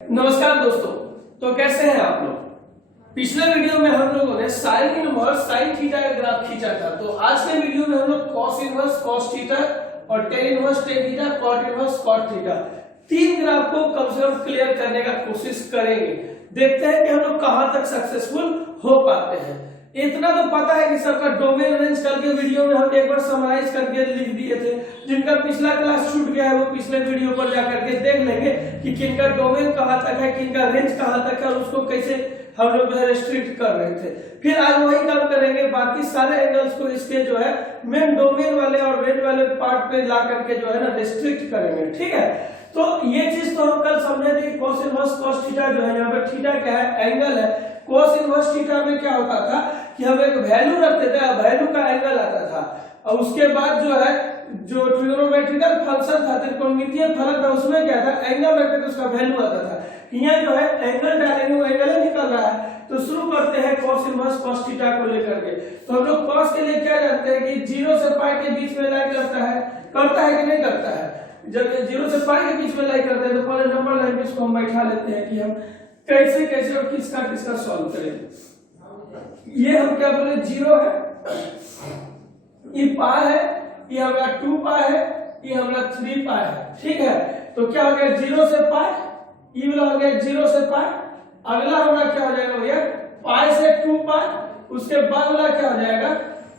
नमस्कार दोस्तों। तो कैसे हैं आप लोग। पिछले वीडियो में हम लोगों ने साइन इनवर्स साइन थीटा का ग्राफ खींचा था। तो आज के वीडियो में हम लोग कॉस इनवर्स कॉस थीटा और tan inverse tan theta, cot inverse cot theta, तीन ग्राफ को कम से कम क्लियर करने का कोशिश करेंगे। देखते हैं कि हम लोग कहां तक सक्सेसफुल हो पाते हैं। इतना तो पता है कि सबका डोमेन रेंज कल के वीडियो में हम एक बार समराइज करके लिख दिए थे। जिनका पिछला क्लास छूट गया है वो पिछले वीडियो पर जाकर के देख लेंगे कि किनका डोमेन कहां तक है, किनका रेंज कहां तक है और उसको कैसे हम लोग जो है रिस्ट्रिक्ट कर रहे थे। फिर आज वही काम करेंगे, बाकी सारे एंगल्स को इसके जो है मेन डोमेन वाले और रेंज वाले पार्ट पे ला करके जो है ना रिस्ट्रिक्ट करेंगे। ठीक है, तो ये चीज तो हम कल समझे थे। कॉस इनवर्स कॉस थीटा जो है, यहाँ पर थीटा क्या है, एंगल है। कॉस इनवर्स थीटा में क्या होता था कि हम एक वैल्यू रखते थे, वैल्यू का एंगल आता था और उसके बाद जो है जो ट्रिग्नोमेट्रिकल फंक्शन था, त्रिकोणमितीय फलन था, उसमें क्या था, एंगल रखते थे, उसका वैल्यू आता था। यहाँ जो है एंगल डालेंगे, वो एंगल ही निकल रहा है। तो शुरू करते हैं कॉस इनवर्स कॉस थीटा को लेकर के। तो हम लोग कॉस के लिए क्या जानते हैं कि 0 से पाई के बीच में लाई करता है कि नहीं करता है। जब 0 से पाई के बीच में लाई करते हैं तो पहले नंबर लाइन में इसको हम बैठा लेते हैं कि हम कैसे कैसे और किसका सॉल्व करें। ये हम क्या बोले, 0 है, ये पाई है, ये हमारा 2 पाई है, ये हमारा 3 पाई है। ठीक है, तो क्या हो गया 0 से पाई, ये वाला हो गया 0 से पाई। अगला हमारा क्या हो जाएगा भैया, पाई से 2 पाई, उसके बाद वाला क्या हो जाएगा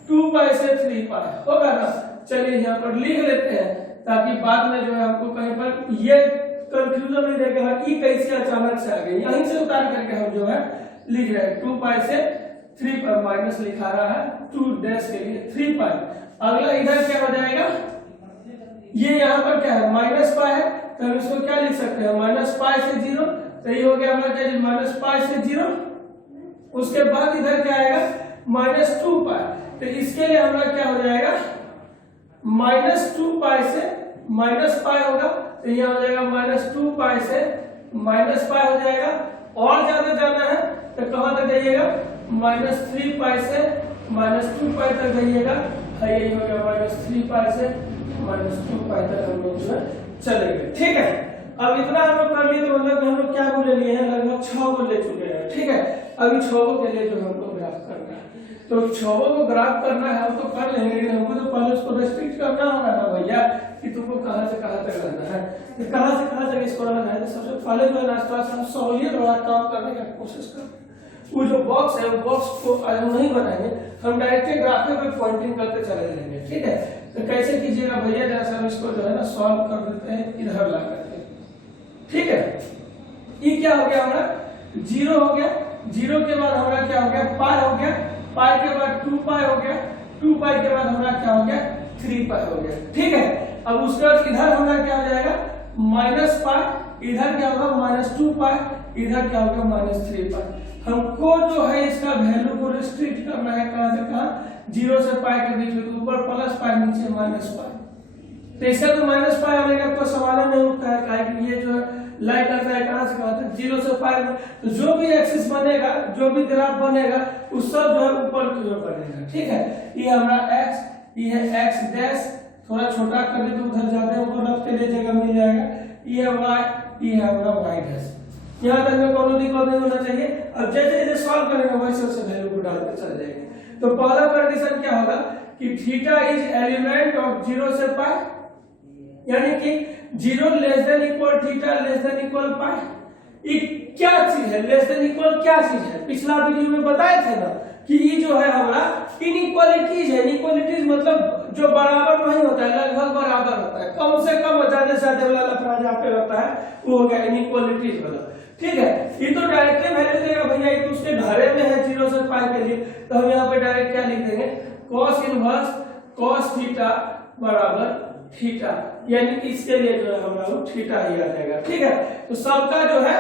2 पाई से 3 पाई होगा ना। चलिए यहाँ पर लिख लेते हैं ताकि बाद में जो है आपको कहीं पर ये कंफ्यूजन नहीं रहेगा कि कैसे अचानक से आ गई। यहीं से उतार करके हम जो है लिख रहे हैं 2 पाई से 3 पाई, माइनस लिखा रहा है 2 डैश के लिए 3 पाई। अगला इधर क्या हो जाएगा, ये यहाँ पर क्या है माइनस पाई है, तो हम इसको क्या लिख सकते हैं माइनस पाई से 0। तो ये हो गया हमारा क्या, माइनस पाई से 0। उसके बाद इधर क्या आएगा माइनस 2 पाई। तो इसके लिए हमारा क्या हो जाएगा माइनस 2 पाई से माइनस पाई होगा। तो ये हो जाएगा माइनस 2 पाई से माइनस पाई हो जाएगा। और ज्यादा जाना है तो कहां तक जाइएगा, माइनस 3 पाई से माइनस 2 पाई तक जाइएगा। यही हो गया माइनस 3 पाई से माइनस 2 पाई तक हम लोग जो है चलेंगे। ठीक है, अब इतना हम लोग कर लिए तो मतलब हम लोग क्या बोले लिए हैं, लगभग 6 को ले चुके हैं। ठीक है, अभी 6 के लिए जो हमको ग्राफ करना है, तो 6 को ग्राफ करना है हम तो कर लेंगे, लेकिन हमको तो पहले उसको रेस्ट्रिक्ट करना होगा ना भैया कि तुमको कहां से कहां तक रहना है, तो कहां से कहां तक इसको रहना है। तो सबसे पहले जो रास्ता से हम सहूलियत वाला काम करने की कोशिश करें। वो जो बॉक्स है वो बॉक्स को आज नहीं बनाएंगे, हम डायरेक्ट ग्राफ पे पॉइंटिंग करते चले जाएंगे। ठीक है, तो कैसे कीजिएगा भैया, जैसे हम इसको जो है ना सॉल्व कर देते हैं इधर ला करके। ठीक है, ये क्या हो गया हमारा 0 हो गया। 0 के बाद हमारा क्या हो गया पाई हो गया, पाई के बाद 2 पाई हो गया, 2 पाई के बाद हमारा क्या हो गया 3 पाई हो गया। ठीक है, अब उसके बाद इधर हमारा क्या हो जाएगा माइनस पाई, इधर क्या होगा माइनस 2 पाई, इधर क्या होगा माइनस 3 पाई। हमको जो है इसका वैल्यू को रिस्ट्रिक्ट करना है कहां से कहां, 0 से पाई के बीच में, ऊपर प्लस पाई नीचे माइनस पाई। तो इसका तो माइनस पाई आने का कोई सवाल नहीं उठता है, काहे कि ये जो है लाई करता है कहां से कहां तक 0 से पाई में। तो जो भी एक्सिस बनेगा, जो भी ग्राफ बनेगा उस सब जो है ऊपर की ओर बढ़ेगा। ठीक है, ये हमारा x, ये है x डैश, थोड़ा छोटा कर दे तो उधर ज्यादा ऊपर रख के ले जगह मिल जाएगा। ये है y, ये है हमारा y डैश। यहाँ तक में कोई दिक्कत नहीं होना चाहिए। अब जैसे जैसे सॉल्व करेंगे वैसे वैसे वैल्यू को डालते चले जाएंगे। तो पहला कंडीशन क्या होगा कि थीटा इज एलिमेंट ऑफ 0 से पाई, यानी कि 0 less than equal theta less than equal पाई। ये क्या चीज है, लेस देन इक्वल क्या चीज है, पिछला वीडियो में बताए थे ना कि ये जो है हमारा इनइक्वालिटीज है। इनइक्वालिटीज मतलब जो बराबर नहीं होता है, लगभग बराबर होता है, कम से कम ज्यादा से ज्यादा वाला लफड़ा जहाँ पे होता है वो हो गया इनइक्वालिटीज वाला। ठीक है, ये तो डायरेक्टली वैल्यू देगा भैया, ये तो उसके घरे में है 0 से पाई के लिए। तो हम यहाँ पे डायरेक्ट क्या लिख देंगे, कॉस इनवर्स कॉस थीटा बराबर थीटा, यानी कि इसके लिए जो है हमारा वो थीटा ही आ जाएगा। ठीक है, तो सबका जो है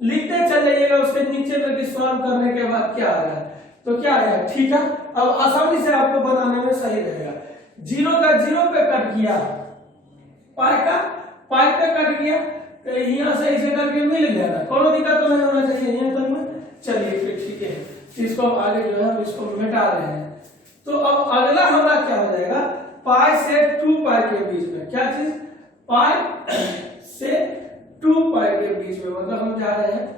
लिखते चल जाइएगा, उसके नीचे में कि सॉल्व करने के बाद क्या आ रहा है, तो क्या आएगा थीटा। अब आसानी से आपको बनाने में सही रहेगा। 0 का 0 पे कट किया, पाई का पाई पे कट गया, तो यहाँ से इसे करके मिल गया ना, कोनो दिक्कत तो नहीं होना चाहिए यहाँ तक में। चलिए फिर ठीक है, इसको आगे जो है इसको मिटा रहे हैं। तो अब अगला हमारा क्या हो जाएगा, पाई से 2 पाई के बीच में क्या चीज, पाई से 2 पाई के बीच में, मतलब हम जा रहे हैं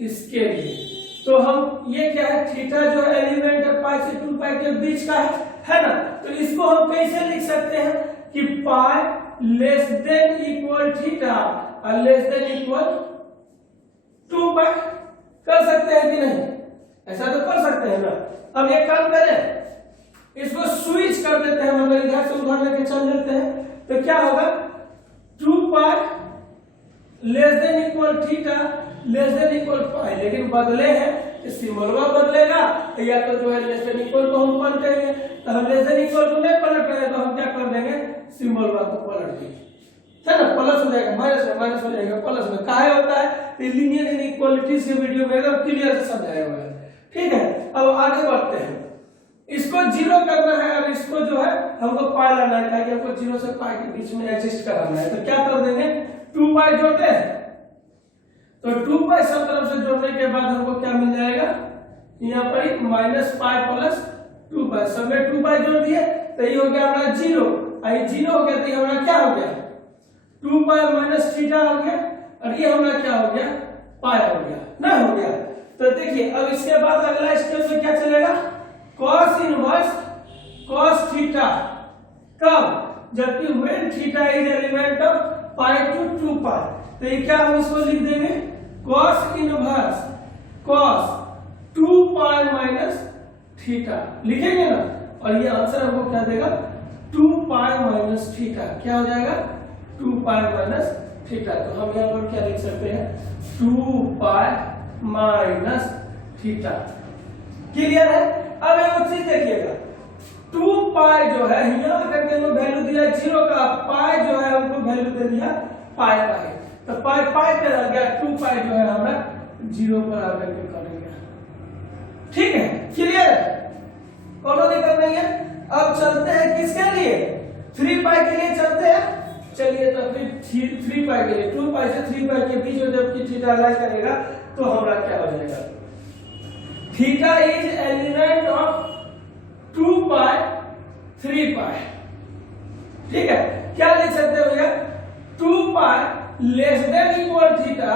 इसके लिए। तो हम ये क्या है, थीटा जो एलिमेंट है पाई से 2 पाई के बीच का है ना। तो इसको हम कैसे लिख सकते हैं कि पाई लेस देन इक्वल थीटा और लेस देन इक्वल 2 पाई, कर सकते हैं कि नहीं? ऐसा तो कर सकते हैं ना। अब एक काम करें, इसको स्विच कर देते हैं, मतलब इधर से उधर लेके चल देते हैं। तो क्या होगा, 2 pi less than equal theta less than equal पाई, लेकिन बदले हैं सिंबलवा बदलेगा, या तो जो है लेस देन इक्वल को हम पलटेंगे। तो हम लेस देन इक्वल को नहीं पलट रहे तो हम क्या कर देंगे, सिंबलवा को पलट देंगे, है ना। प्लस हो जाएगा, माइनस हो जाएगा, प्लस में काहे होता है, लीनियर इनइक्वालिटीज के वीडियो में एकदम क्लियर से समझाया हुआ है। ठीक है, अब आगे बढ़ते हैं। इसको जीरो करना है और इसको जो है हमको पाई लाना है, ताकि हमको 0 से पाई के बीच में एडजस्ट कराना है। तो क्या कर देंगे, 2 पाई जोड़ते हैं। तो 2 पाई सब तरफ से जोड़ने के बाद हमको क्या मिल जाएगा, यहाँ पर माइनस पाई प्लस 2 पाई, सब में 2 पाई जोड़ दिए तो ये हो गया हमारा 0, और 0 हो गया तो ये हमारा क्या हो गया, 2 पाई माइनस थीटा हो गया, और ये हमारा क्या हो गया, पाई हो गया ना, हो गया। तो देखिए अब इसके बाद अगला स्टेप में क्या चलेगा, cos इनवर्स cos थीटा, कब, जबकि when theta is element of pi to 2 pi. तो ये क्या हम इसको लिख देंगे, cos inverse cos 2 pi minus theta लिखेंगे ना, और ये आंसर हमको क्या देगा, 2 पाई माइनस थीटा, क्या हो जाएगा, 2 पाई माइनस थीटा। तो हम यहाँ पर क्या लिख सकते हैं, 2 पाई माइनस थीटा। क्लियर है। अब एक चीज देखिएगा, 2 पाई जो है यहाँ आकर के वैल्यू दिया 0 का, पाई जो है हमको वैल्यू दे दिया पाई का है, तो पाई पाई पे लग गया, 2 पाई जो है हमें 0 पर आकर के करेंगे। ठीक है, क्लियर है, कोनो दिक्कत नहीं है। अब चलते हैं किसके लिए, 3 पाई के लिए चलते हैं। चलिए तो फिर 3 पाई के लिए, 2 पाई से 3 पाई के बीच में जब थीटा अलाइन करेगा तो हमारा क्या हो जाएगा, थीटा इज एलिमेंट ऑफ 2 पाई 3 पाई। ठीक है, क्या लिख सकते हैं भैया, 2 pi less than equal theta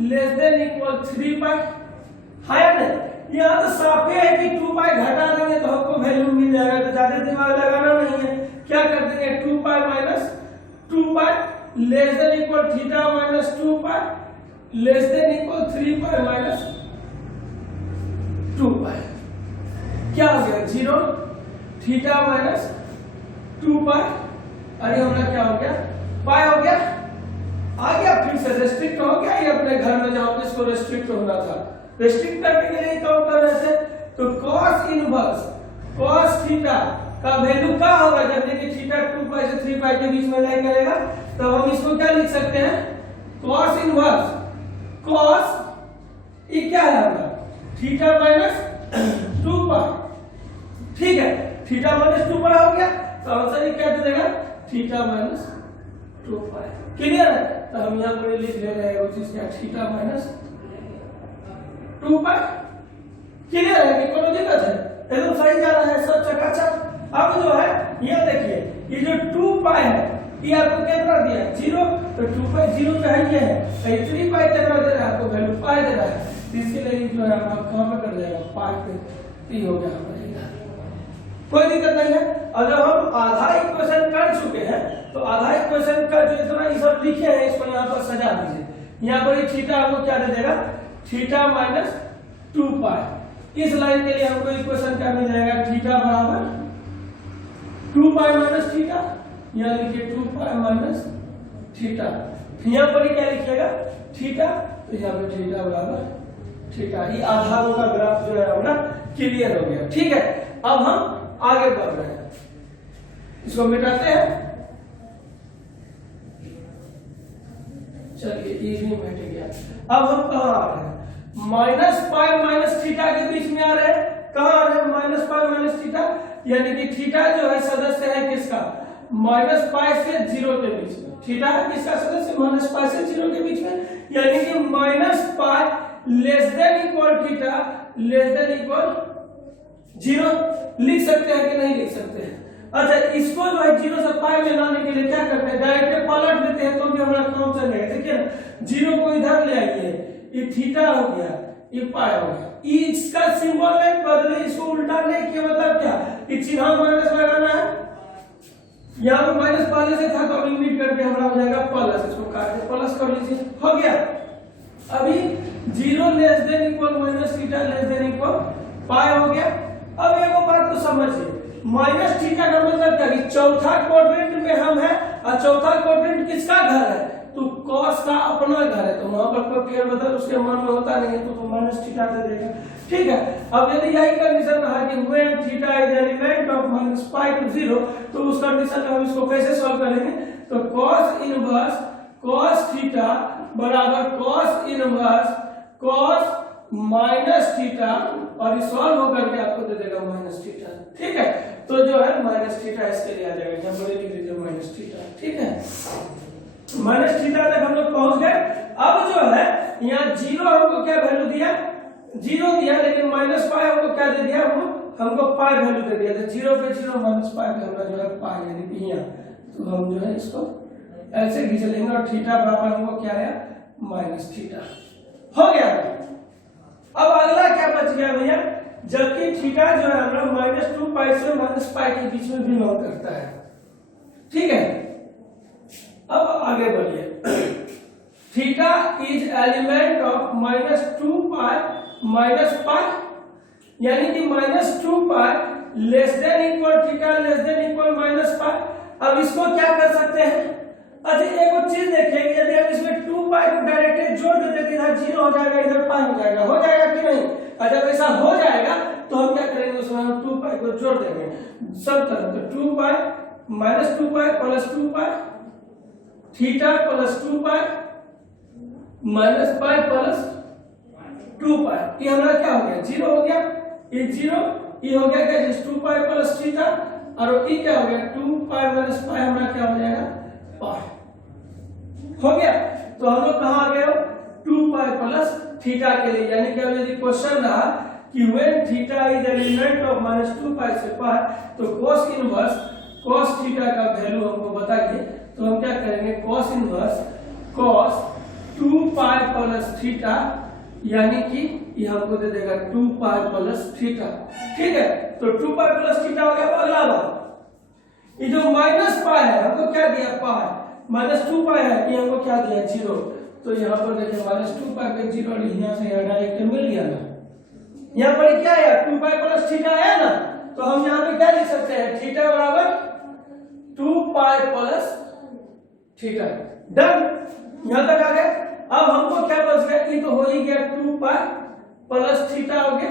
less than equal 3 पाई, है ना। यहाँ तो साफ है कि 2 पाई घटा देंगे तो हमको वैल्यू मिल जाएगा, तो ज्यादा दिमाग लगाना नहीं है। क्या कर देंगे, 2 pi minus 2 pi less than equal theta minus 2 pi less than equal 3 pi minus 2 पाई, क्या हो गया, 0, थीटा माइनस 2 पाई, अरे हमारा क्या हो गया, पाई हो गया। आ गया, फिर से रेस्ट्रिक्ट हो गया, ये अपने घर में जहां पे इसको रेस्ट्रिक्ट होना था, रेस्ट्रिक्ट करने के लिए क्या कर रहे थे, तो cos इनवर्स cos थीटा का वैल्यू क्या होगा, जब देखिए थीटा 2 पाई से 3 पाई के बीच में लाइन करेगा, तो हम इसको क्या लिख सकते हैं, cos इनवर्स cos, ये क्या है हमारा, थीटा माइनस 2 पाई। ठीक है, थीटा माइनस 2 पाई हो गया, तो आंसर क्या दे देगा, थीटा माइनस 2 पाई। क्लियर है। तो हम यहाँ पर लिख ले रहे हैं वो चीज क्या, थीटा माइनस 2 पाई। क्लियर है कि कोई दिक्कत है, एकदम सही जा रहा है सब चकाचक। अब जो है ये देखिए, ये जो 2 पाई है ये आपको कितना दिया, 0, तो 2 पाई 0 पे है, ये है 3 पाई कितना दे रहा है आपको, वैल्यू पाई दे रहा है, इसके लिए जो है आप कहां पे कर जाएगा, पाई पे, ये हो गया हमारा, कोई दिक्कत नहीं है। और जब हम आधा इक्वेशन कर चुके हैं तो आधा इक्वेशन का जो इतना ये सब लिखे हैं इसको यहाँ पर सजा दीजिए। यहाँ पर थीटा हमको क्या दे देगा, थीटा माइनस 2 पाई। इस लाइन के लिए हमको इक्वेशन क्या मिल जाएगा, थीटा बराबर 2 पाई माइनस थीटा, यहाँ लिखिए 2 पाई माइनस थीटा, यहाँ पर क्या लिखिएगा, थीटा, तो यहाँ पे थीटा बराबर थीटा। ये आधारों का ग्राफ जो है हमारा क्लियर हो गया। ठीक है, अब हम आगे बढ़ रहे हैं, इसको मिटाते हैं। चलिए ये भी मिट गया। अब हम कहां आ रहे हैं, माइनस पाई माइनस थीटा के बीच में आ रहे हैं। कहां आ रहे हैं, माइनस पाई माइनस थीटा, यानी कि थीटा जो है सदस्य है किसका, माइनस पाई से 0 के बीच में। थीटा है किसका सदस्य, माइनस पाई से 0 के बीच में, यानी कि minus pi less than equal theta less than equal 0। लिख सकते हैं कि नहीं लिख सकते हैं। अच्छा, इसको जो है 0 से पाई में लाने के लिए क्या करते हैं, डायरेक्ट पलट देते हैं तो भी हमारा काम चलेगा। देखिए ना, 0 को इधर ले आइए, ये थीटा हो गया, ये पाई हो गया, इसका सिंबल नहीं बदले, इसको उल्टा नहीं किया, मतलब क्या कि चिन्ह माइनस लगाना है, यहाँ पे माइनस पहले से था तो अब यूनिट करके हमारा हो जाएगा प्लस, इसको काट के प्लस कर लीजिए, हो गया। अभी 0 less than equal minus theta less than equal pi हो गया। अब एक बात तो समझिए, माइनस थीटा का मतलब क्या कि चौथा क्वाड्रेंट में हम है, और चौथा क्वाड्रेंट किसका घर है, तो कॉस का अपना घर है, तो वहां पर कोई बदल उसके मन में होता नहीं है, तो माइनस थीटा दे देगा, ठीक है। अब यदि यही कंडीशन रहा कि when theta is element of minus pi to 0, तो उस कंडीशन में हम इसको कैसे सॉल्व करेंगे, तो cos इनवर्स cos थीटा बराबर cos inverse cos minus theta, और ये सॉल्व होकर के आपको दे देगा माइनस थीटा, ठीक है। तो जो है माइनस थीटा इसके लिए आ जाएगा, यहाँ पर लिख दीजिए माइनस थीटा, ठीक है। माइनस थीटा तक हम लोग पहुंच गए। अब जो है यहाँ 0 हमको क्या वैल्यू दिया, 0 दिया, लेकिन माइनस पाई हमको क्या दे दिया, हमको पाई वैल्यू दे दिया, तो 0 पे 0 माइनस पाई पे हमारा जो है पाई यानी कि यहाँ, तो हम जो है इसको ऐसे खींच लेंगे, और थीटा बराबर हमको क्या है माइनस थीटा, हो गया। अब अगला क्या बच गया भैया, जबकि थीटा जो है हमारा -2 पाई से -पाई के बीच में बिलोंग करता है, ठीक है। अब आगे बढ़िए, theta is element of -2 pi -pi, यानी कि -2 pi less than equal theta less than equal -pi. अब इसको क्या कर सकते हैं, अच्छा एक चीज देखेंगे, यदि हम इसमें 2 पाई को डायरेक्ट जोड़ देते तो इधर 0 हो जाएगा, इधर पाई हो जाएगा, हो जाएगा कि नहीं। और जब ऐसा हो जाएगा तो हम क्या करेंगे, उसमें हम 2 पाई को जोड़ देंगे सब तरफ, तो 2 पाई -2 पाई प्लस 2 पाई theta plus 2 pi pi plus 2 पाई, ये हमारा क्या हो गया 0 हो गया, ये 0, ये हो गया क्या 2 पाई प्लस थीटा, और ये क्या हो गया 2 पाई माइनस पाई, हमारा क्या हो जाएगा पाई, हो गया। तो हम लोग कहां आ गए हो, 2 पाई प्लस थीटा के लिए, यानी कि अब यदि क्वेश्चन रहा कि when theta is element of -2 पाई से पाई, तो cos इनवर्स cos थीटा का वैल्यू हमको बताइए, तो हम क्या करेंगे, cos inverse cos 2 pi plus theta, यानी कि ये हमको दे देगा 2 पाई प्लस थीटा, ठीक है। तो 2 पाई प्लस थीटा हो गया। अगला बात, ये जो माइनस पाई है हमको क्या दिया, पाई -2 पाई है, ये हमको क्या दिया 0, तो यहाँ पर देखिए -2 पाई पे 0, और यहाँ से यहाँ डायरेक्ट मिल गया ना, यहाँ पर क्या है 2 पाई प्लस थीटा है ना, तो हम यहाँ पे क्या लिख सकते हैं, थीटा बराबर 2 पाई प्लस थीटा, डन, यहाँ तक आ गए। अब हमको क्या बच गया, ये तो हो ही गया 2 पाई प्लस थीटा हो गया।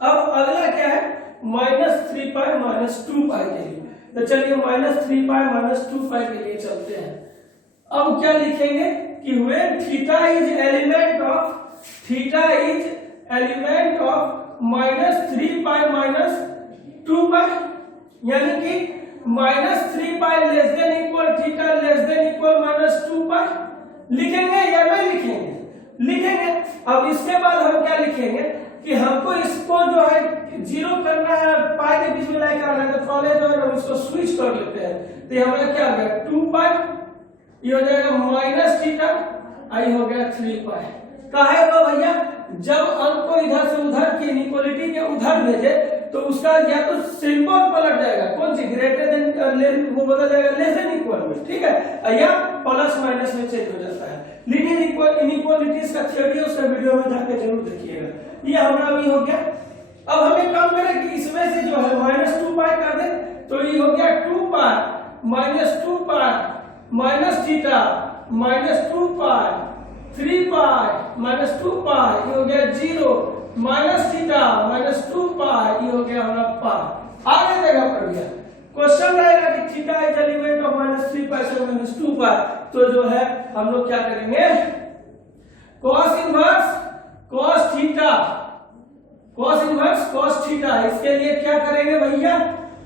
अब अगला क्या है, -3 पाई -2 पाई के लिए, तो चलिए -3 पाई -2 पाई के लिए चलते हैं। अब क्या लिखेंगे कि when theta is element of -3 पाई -2 पाई, यानी कि -3 pi less than equal theta less than equal -2 पाई, लिखेंगे या नहीं लिखेंगे, लिखेंगे। अब इसके बाद हम क्या लिखेंगे कि हमको इसको जो है 0 करना है, पाई के बीच में लाइक करना है, तो पहले जो है हम इसको स्विच कर लेते हैं, तो हमारा क्या हो गया 2 पाई, ये हो जाएगा माइनस थीटा, आई हो गया 3 पाई। काहे को भैया, जब अंक को इधर से उधर की इनइक्वालिटी के उधर भेजे तो उसका या तो सिंबल पलट जाएगा, कौन सी ग्रेटर देन वो बदल जाएगा लेस देन इक्वल में, ठीक है, या प्लस माइनस में चेंज हो जाता है। लीनियर इनइक्वालिटीज का थ्योरी उसका वीडियो में जाके जरूर देखिएगा। ये हमारा भी हो गया। अब हमें काम करें कि इसमें से जो है -2 पाई कर दे, तो ये हो गया 2 पाई -2 पाई माइनस थीटा -2 पाई 3 पाई -2 पाई, ये हो गया 0 माइनस थीटा -2 पाई, ये हो गया हमारा पाई। आगे जगह पर गया क्वेश्चन रहेगा कि थीटा इज एलिमेंट ऑफ -3 पाई से -2 पाई, तो जो है हम लोग क्या करेंगे, cos इनवर्स cos थीटा, इसके लिए क्या करेंगे भैया,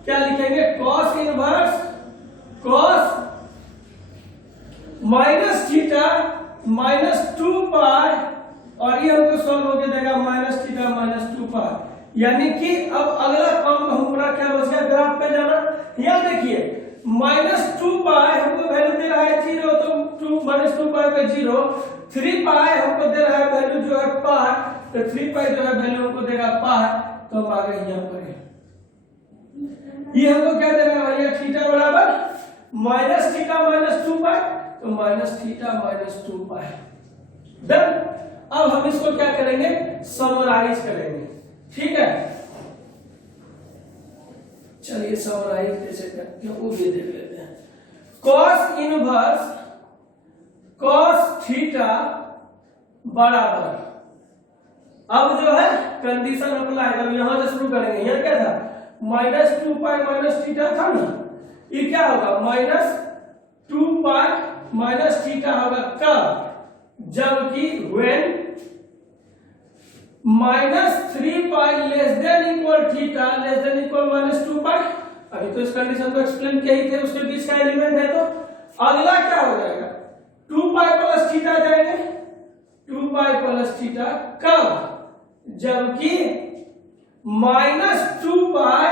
क्या लिखेंगे, cos inverse cos minus theta -2 pi, और ये हमको सॉल्व होके देगा -थीटा -2 पाई, यानी कि अब अगला काम हमारा क्या बच गया, ग्राफ पे जाना, यहाँ देखिए -2 पाई हमको वैल्यू दे रहा है 0, तो -2 पाई पे 0, 3 पाई हमको दे रहा है वैल्यू जो है पाई, तो 3 पाई जो है वैल्यू हमको देगा पाई, तो हम आगे यहाँ पर ये हमको क्या देगा भैया, थीटा बराबर माइनस थीटा माइनस 2 पाई, तो माइनस थीटा माइनस 2 पाई। डन। अब हम इसको क्या करेंगे, समराइज करेंगे, ठीक है। चलिए समराइज कैसे करते हैं वो भी देख लेते हैं। कॉस इनवर्स कॉस थीटा बराबर, अब जो है कंडीशन अप्लाई, अब यहां से शुरू करेंगे। यहाँ क्या था, -2 पाई माइनस थीटा था ना, ये क्या होगा -2 पाई माइनस थीटा होगा कब, जबकि when -3 pi less than equal theta less than equal -2 पाई। अभी तो इस कंडीशन को एक्सप्लेन किया ही थे, उसके बीच का एलिमेंट है, तो अगला क्या हो जाएगा, 2 पाई प्लस थीटा जाएंगे, 2 पाई प्लस थीटा कब, जबकि -2 pi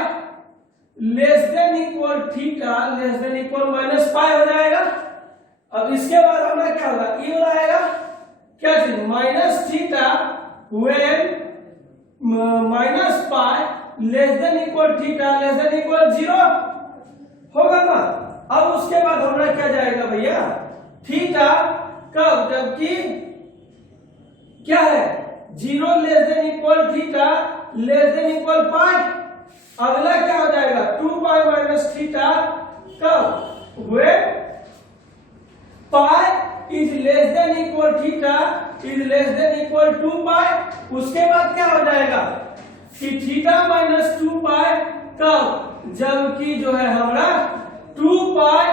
less than equal theta less than equal -pi हो जाएगा। अब इसके बाद हमारा क्या होगा, ये हो जाएगा क्या चीज, minus theta when -pi less than equal theta less than equal 0 होगा ना। अब उसके बाद हमारा क्या जाएगा भैया, थीटा कब, जबकि क्या है 0 less than equal theta less than equal पाई। अगला क्या हो जाएगा, 2 पाई माइनस थीटा कब, when pi is less than equal theta is less than equal 2 पाई। उसके बाद क्या हो जाएगा कि थीटा माइनस 2 पाई कब, जबकि जो है हमारा 2 pi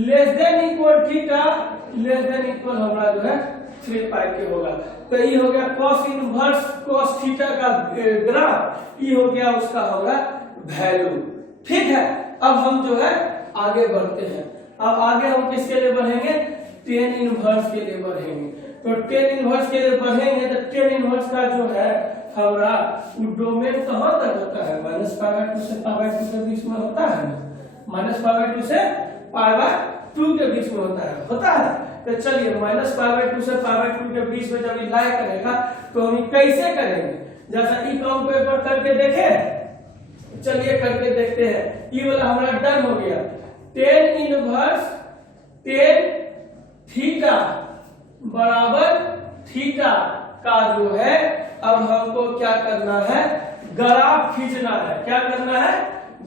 less than equal theta less than equal हमारा जो है 3 पाई के होगा। तो ये हो गया कॉस इनवर्स कॉस थीटा का ग्राफ, ये हो गया उसका होगा वैल्यू, ठीक है। अब हम जो है आगे बढ़ते हैं। अब आगे हम किसके लिए बढ़ेंगे, टेन इनवर्स के लिए बढ़ेंगे। तो टेन इनवर्स के लिए बढ़ेंगे तो टेन इनवर्स का जो है हमारा डोमेन कहां तक होता है, -π/2 से π/2 के बीच में होता है ना, -π/2 से π/2 के बीच में होता है। तो चलिए -π/2 से π/2 के बीच में जब ये लाई करेगा तो हम कैसे करेंगे, जैसा ई काम को एक बार करके देखे, चलिए करके देखते हैं। ये वाला हमारा डन हो गया, टेन इनवर्स टेन थीटा बराबर थीटा का जो है अब हमको क्या करना है, ग्राफ खींचना है। क्या करना है,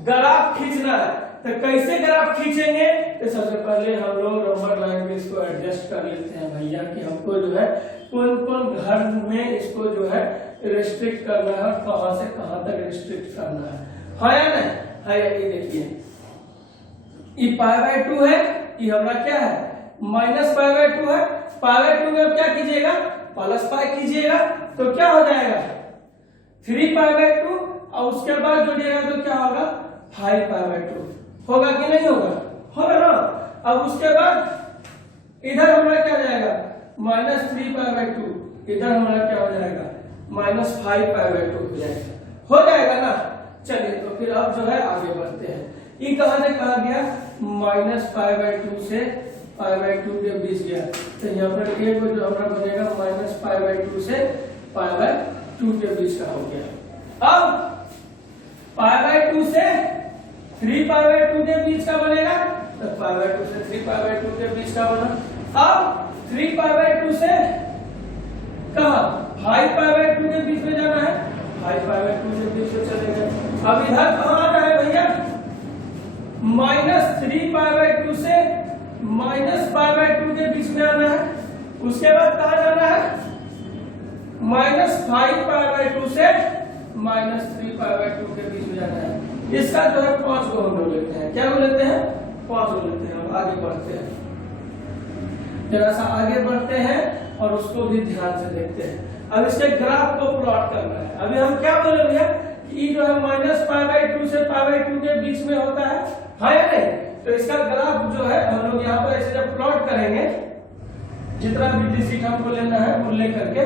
ग्राफ खींचना है। तो कैसे ग्राफ खींचेंगे, तो सबसे पहले हम लोग नंबर लाइन में इसको एडजस्ट कर लेते हैं भैया कि हमको जो है कौन कौन घर में इसको जो है रिस्ट्रिक्ट करना है और कहां से कहां तक रिस्ट्रिक्ट करना है या नहीं है। ये देखिए ये π/2 है, ये हमारा क्या है -π/2 है। π/2 में अब क्या कीजिएगा, प्लस पाई कीजिएगा, तो क्या हो जाएगा 3π/2 और उसके बाद जोड़िएगा तो क्या होगा 5π/2 होगा कि नहीं होगा, होगा ना। अब उसके बाद इधर हमारा क्या जाएगा -3π/2, इधर हमारा क्या हो जाएगा -5π/2 हो जाएगा ना। चलिए तो फिर अब जो है आगे बढ़ते हैं। ये कहां से कहा गया, -π/2 से π/2 के बीच गया, तो यहाँ पर एक जो हमारा बनेगा -π/2 से π/2 के बीच का हो गया। अब π/2 से 3π/2 के बीच का बनेगा, तो π/2 से 3π/2 के बीच का बना। अब 3π/2 से कहा 5π/2 के बीच में जाना है, 5π/2 के बीच में चलेगा। अब इधर कहां आ रहा है भैया, -3π/2 से -π/2 के बीच में आना है। उसके बाद कहां जाना है, -5π/2 से -3π/2 के बीच में जाना है। इसका जो है 5 को हम लोग लेते हैं, क्या वो लेते हैं 5 को लेते हैं। अब आगे बढ़ते हैं, जरा सा आगे बढ़ते हैं और उसको भी ध्यान से देखते हैं। अब इसके ग्राफ को प्लॉट करना है। अभी हम क्या बोले भैया कि जो है -π/2 से π/2 के बीच में होता है या नहीं। तो इसका ग्राफ जो है हम लोग यहाँ पर ऐसे जब प्लॉट करेंगे, जितना बिजली सीट हमको लेना है वो ले करके,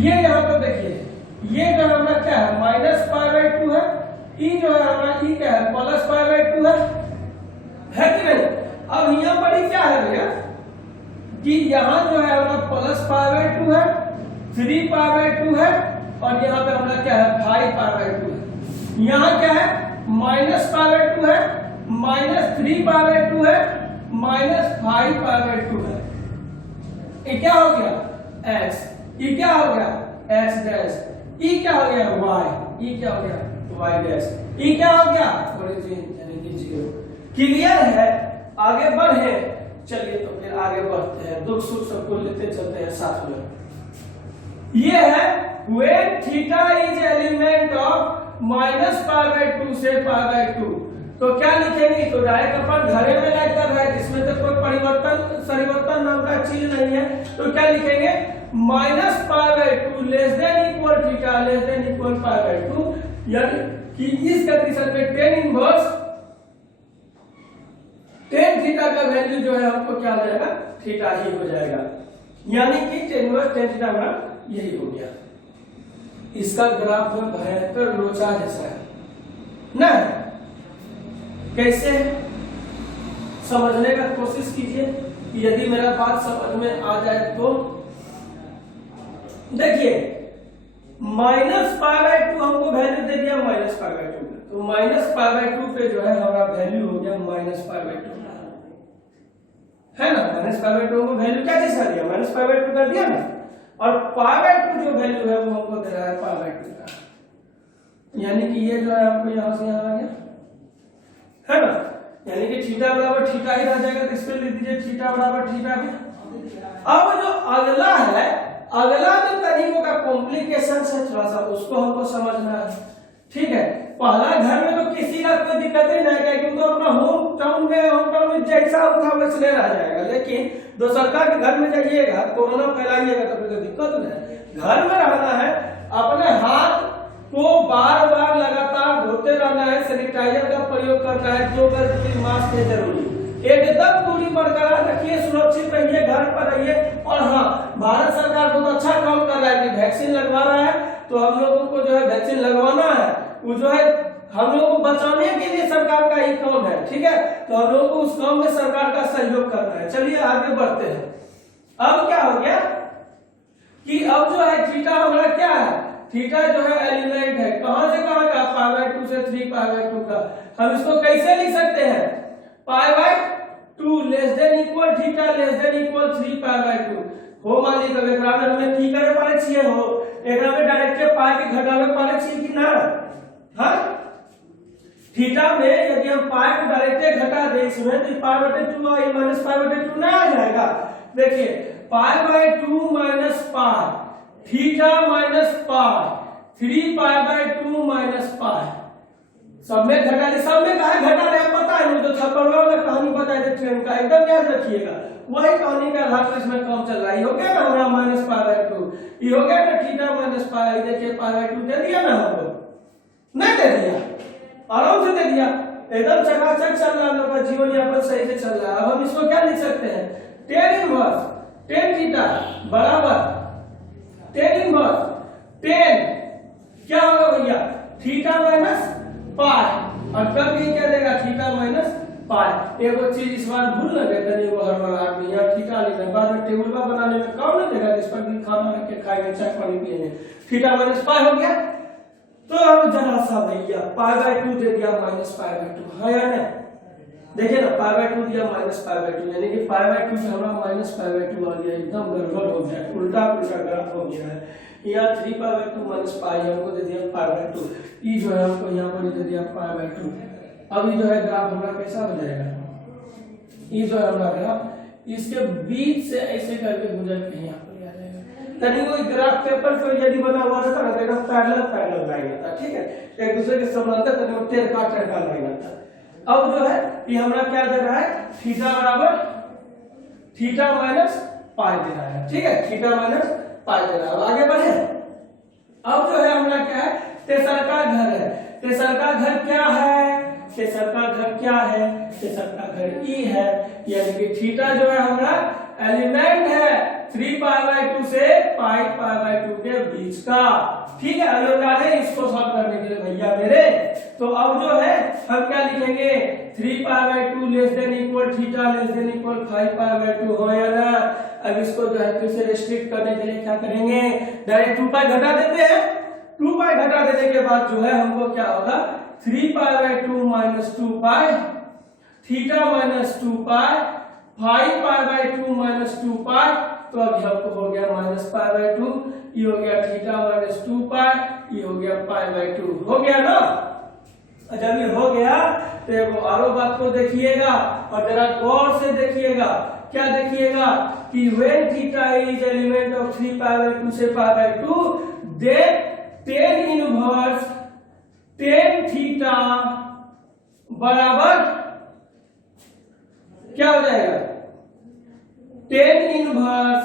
ये यहाँ पर देखिए ये जो हमारा क्या है -π/2 है ई जो है हमारा ई क्या है प्लस पाई बाय 2 है कि नहीं। अब यहाँ पर ही क्या है भैया कि यहाँ जो है हमारा प्लस पाई बाय 2 है, 3 पाई बाय 2 है और यहाँ पे हमारा क्या है 5 पाई बाय 2 है। यहाँ क्या है माइनस पाई बाय 2 है, माइनस 3 पाई बाय 2 है, माइनस 5 पाई बाय 2 है। ये क्या हो गया x, ये क्या हो गया x डैश, ये क्या हो गया y, ये क्या हो गया y डैश, ये क्या हो गया ओरिजिन यानी कि 0। क्लियर है, आगे बढ़े। चलिए तो फिर आगे बढ़ते हैं, दुख सुख सबको लेते चलते हैं साथ में। ये है when theta is element of minus pi by 2 से पाई बाय 2, तो क्या लिखेंगे तो डायरेक्ट अपन घरे में लाइक कर रहा है, इसमें तो कोई परिवर्तन नाम का चीज नहीं है। तो क्या लिखेंगे minus pi by 2 less than equal theta less than equal pi by 2, यानी कि इस कंडीशन में tan इनवर्स tan थीटा का वैल्यू जो है हमको क्या हो जाएगा थीटा ही हो जाएगा, यानी कि tan इनवर्स tan थीटा हमारा यही हो गया। इसका ग्राफ में भयंकर लोचा जैसा है ना, कैसे समझने का कोशिश कीजिए कि यदि मेरा बात समझ में आ जाए तो देखिए माइनस पाई बाय 2 हमको वैल्यू दे दिया माइनस पाई बाय 2, तो माइनस पाई बाय 2 पे जो है हमारा वैल्यू हो गया माइनस पाई बाय 2 है ना। माइनस पाई बाय 2 को वैल्यू क्या चीज कर दिया माइनस पाई बाय 2 कर दिया ना, और पाई बाय 2 जो वैल्यू है वो हमको दे रहा है पाई बाय 2 का, यानी कि ये जो है आपको यहां से यहां आ गया है ना, यानी कि थीटा बराबर थीटा ही रह जाएगा। तो इस पे लिख दीजिए थीटा बराबर थीटा है। अब जो अगला है, अगला में तरीकों का कॉम्प्लिकेशन है थोड़ा सा, उसको हमको समझना है, ठीक है। पहला घर में तो किसी का कोई दिक्कत ही नहीं है क्योंकि अपना होम टाउन में जैसा था वैसे रह जाएगा, लेकिन दोसर का घर में जाइएगा कोरोना फैलाइएगा तो फिर दिक्कत नहीं। घर में रहना है, अपने हाथ को बार बार लगातार धोते रहना है, सैनिटाइजर का प्रयोग करना है, 2 गज की मास्क है जरूरी, एकदम दूरी बरकरार रखिए, सुरक्षित रहिए, घर पर रहिए। और हाँ, भारत सरकार बहुत अच्छा काम कर रहा है कि वैक्सीन लगवा रहा है, तो हम लोगों को जो है वैक्सीन लगवाना है, वो जो है हम लोगों को बचाने के लिए सरकार का ही काम है, ठीक है। तो हम लोगों को उस काम में सरकार का सहयोग करना है। चलिए आगे बढ़ते हैं। अब क्या हो गया कि अब जो है थीटा हमारा क्या है, थीटा जो है एलिमेंट है, कहां से कहां का पाई बाय 2 से 3 पाई बाय 2 का। हम इसको कैसे लिख सकते हैं pi by 2 less than equal theta less than equal 3 pi by 2 हो। मान लीजिए अगर एकरा में हमें की करे पारे छिए हो, एकरा में डायरेक्ट पाई के घटावे पारे छिए कि ना, हां थीटा में यदि हम पाई को डायरेक्ट घटा दें इसमें तो पाई बाय 2 और माइनस पाई बाय 2 ना आ जाएगा। देखिए pi by 2 minus pi theta minus pi 3 pi by 2 minus pi, सब में घटा दे, सब में कहा घटा रहे पता है, तो थप्पड़वा वाला कहानी बताए थे ट्रेन का, एकदम याद रखिएगा, वही कहानी का आधार पर इसमें काम चल रहा है। हो गया ना हमारा माइनस पाई बाय 2, ये हो गया ना थीटा माइनस पाई, देखिए पाई बाय 2 दे दिया ना हमको, नहीं दे दिया, आराम से दे दिया, एकदम चकाचक चल रहा है, लोग का जीवन यापन सही से चल रहा है। अब हम इसको क्या लिख सकते हैं tan इनवर्स tan थीटा बराबर tan इनवर्स tan क्या होगा भैया थीटा माइनस पाई, और कब ये क्या देगा थीटा माइनस पाई। एगो चीज इस बार भूल न गए तनी वो हड़बड़ा आदमी यहाँ थीटा लिखना, बाद में टेबल पर बनाने में काम नहीं देगा, जिस पर भी खाना रख के खाएंगे चाय पानी पिएंगे। थीटा माइनस पाई हो गया, तो अब जरा सा भैया पाई बाय 2 दे दिया माइनस पाई बाय 2 है या नहीं, देखिए ना पाई बाय 2 दिया माइनस पाई बाय 2, यानी कि पाई बाय 2 से हमारा माइनस पाई बाय 2 आ गया, एकदम गड़बड़ हो गया, उल्टा उल्टा ग्राफ हो गया है। यहाँ 3 पाई बाय 2 माइनस पाई हमको दे दिया पाई बाय 2, ई जो है हमको यहाँ पर दे दिया पाई बाय 2। अब ये जो है ग्राफ हमारा कैसा हो जाएगा, ये जो है हमारा ग्राफ इसके बीच से ऐसे करके गुजर के यहाँ पर आ जाएगा। तनी वो ग्राफ पेपर पर यदि बना हुआ रहता ना तो एकदम पैरेलल लाइन आता, ठीक है, एक दूसरे के समांतर तनी वो टेढ़ा लाइन आता। अब जो है ये हमारा क्या दे रहा है थीटा बराबर थीटा माइनस पाई दे रहा है, ठीक है, थीटा माइनस पाई दे रहा है। अब आगे बढ़े, अब जो है हमारा क्या है तेसरका घर है। तेसरका घर क्या है, तेसरका घर क्या है, तेसरका घर ई है, यानी कि थीटा जो है हमारा एलिमेंट है 3π/2 से π/2 के बीच का। ठीक है, अगले क्या है इसको सॉल्व करने के लिए भैया मेरे, तो अब जो है हम क्या लिखेंगे 3π/2 less than equal theta less than equal 5π/2 हो या ना। अब इसको जो है फिर से रेस्ट्रिक्ट करने के लिए क्या करेंगे, डायरेक्ट 2π घटा देते हैं। 2π घटा देने के बाद जो है हमको क्या होगा 3π/2 माइनस 2π थीटा माइनस 2π 5π/2 माइनस 2π, तो अब हमको हो गया माइनस π/2, ये हो गया थीटा माइनस 2π, ये हो गया π/2 हो गया ना। जब ये हो गया तो एक और बात को देखिएगा और जरा गौर से देखिएगा। क्या देखिएगा कि when theta is element of 3π/2 से π/2 then tan inverse tan theta बराबर क्या हो जाएगा tan inverse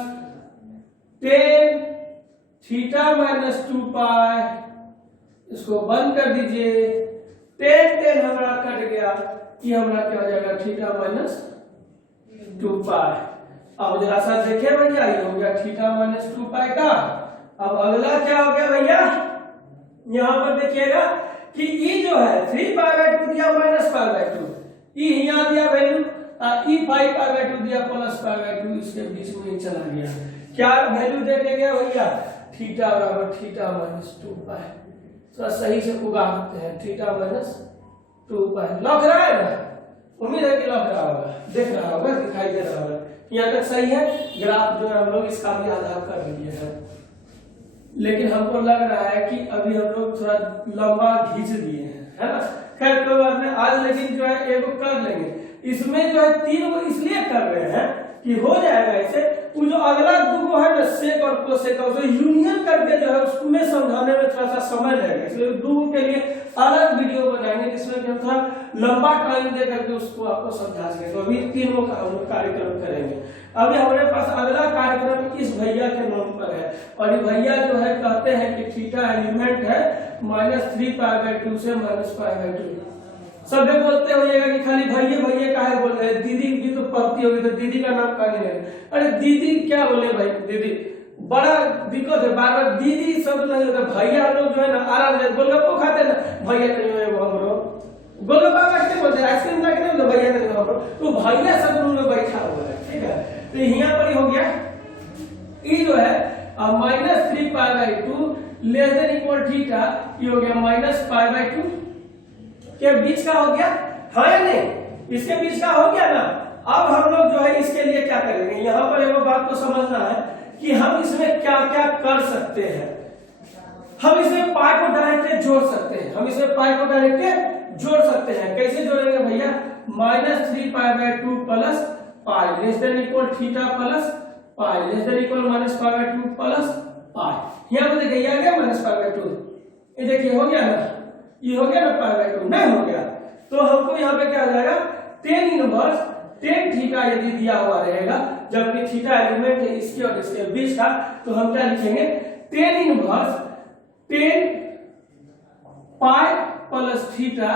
tan theta minus 2π, इसको बंद कर दीजिए। tan हमारा कट गया, ये हमारा क्या हो जाएगा थीटा माइनस 2π। अब जरा सा देखिए भैया, ये हो गया थीटा माइनस 2π का। अब अगला क्या हो गया भैया, यहां पर देखिएगा कि ई जो है 3π/2 दिया माइनस π/2, ई यहां दिया वैल्यू, ई 5π/2 दिया प्लस π/2, इसके बीच में चला गया। क्या वैल्यू देके गया भैया थीटा बराबर थीटा माइनस 2π। तो सही से उगाते हैं थीटा माइनस 2π। लग रहा है ना, उम्मीद है कि लग रहा होगा, देख रहा होगा, दिखाई दे रहा होगा। यहाँ तक सही है। ग्राफ जो है हम लोग इसका भी आधार कर लिए हैं, लेकिन हमको लग रहा है कि अभी हम लोग थोड़ा लंबा खींच दिए हैं, है ना। खैर कोई बात नहीं, आज लेकिन जो है एक कर लेंगे। इसमें जो है 3 को इसलिए कर रहे हैं कि हो जाएगा ऐसे, वो जो अगला 2 है ना सेक और कोसेक का जो यूनियन करके जो है उसमें समझाने में थोड़ा सा समय लगेगा, इसलिए 2 के लिए अलग वीडियो बनाएंगे जिसमें कि हम थोड़ा लंबा टाइम दे करके उसको आपको समझा सके। तो अभी 3 का हम लोग कार्यक्रम करेंगे। अभी हमारे पास अगला कार्यक्रम इस भैया के नाम पर है, और ये भैया जो है कहते हैं कि थीटा एलिमेंट है -3π/2 से -π/2। सब बोलते होइएगा कि खाली भैया भैया काहे बोल रहे हैं, दीदी भी तो पढ़ती होगी तो दीदी का नाम का नहीं है। अरे दीदी क्या बोले भाई, दीदी बड़ा दिक्कत है, बार बार दीदी सब नहीं होता। भैया लोग जो है ना आराम से गोलगप्पा खाते ना, भैया नहीं है वो हमरो गोलगप्पा काटते बोलते, आइसक्रीम ना के भैया नहीं हमरो, तो भैया सब रूम में बैठा हुआ है। ठीक है, तो यहाँ पर हो गया ये जो है -3π/2 लेस देन इक्वल थीटा, ये हो गया -π/2 के बीच का हो गया, हाँ या नहीं, इसके बीच का हो गया ना। अब हम लोग जो है इसके लिए क्या करेंगे, यहाँ पर एक बात को समझना है कि हम इसमें क्या क्या कर सकते हैं। हम इसमें पाई को डायरेक्ट जोड़ सकते हैं, हम इसमें पाई को डायरेक्ट जोड़ सकते हैं। कैसे जोड़ेंगे भैया, -3π/2 plus pi less than equal theta plus pi less than equal -π/2 plus pi. यहाँ पर देखिए आ गया -π/2, ये देखिए हो गया ना, ये हो गया ना π/2, नहीं हो गया तो हमको यहाँ पे क्या हो जाएगा tan इनवर्स tan थीटा यदि दिया हुआ रहेगा, जबकि थीटा एलिमेंट है इसके और इसके बीच का, तो हम क्या लिखेंगे tan inverse tan pi plus theta,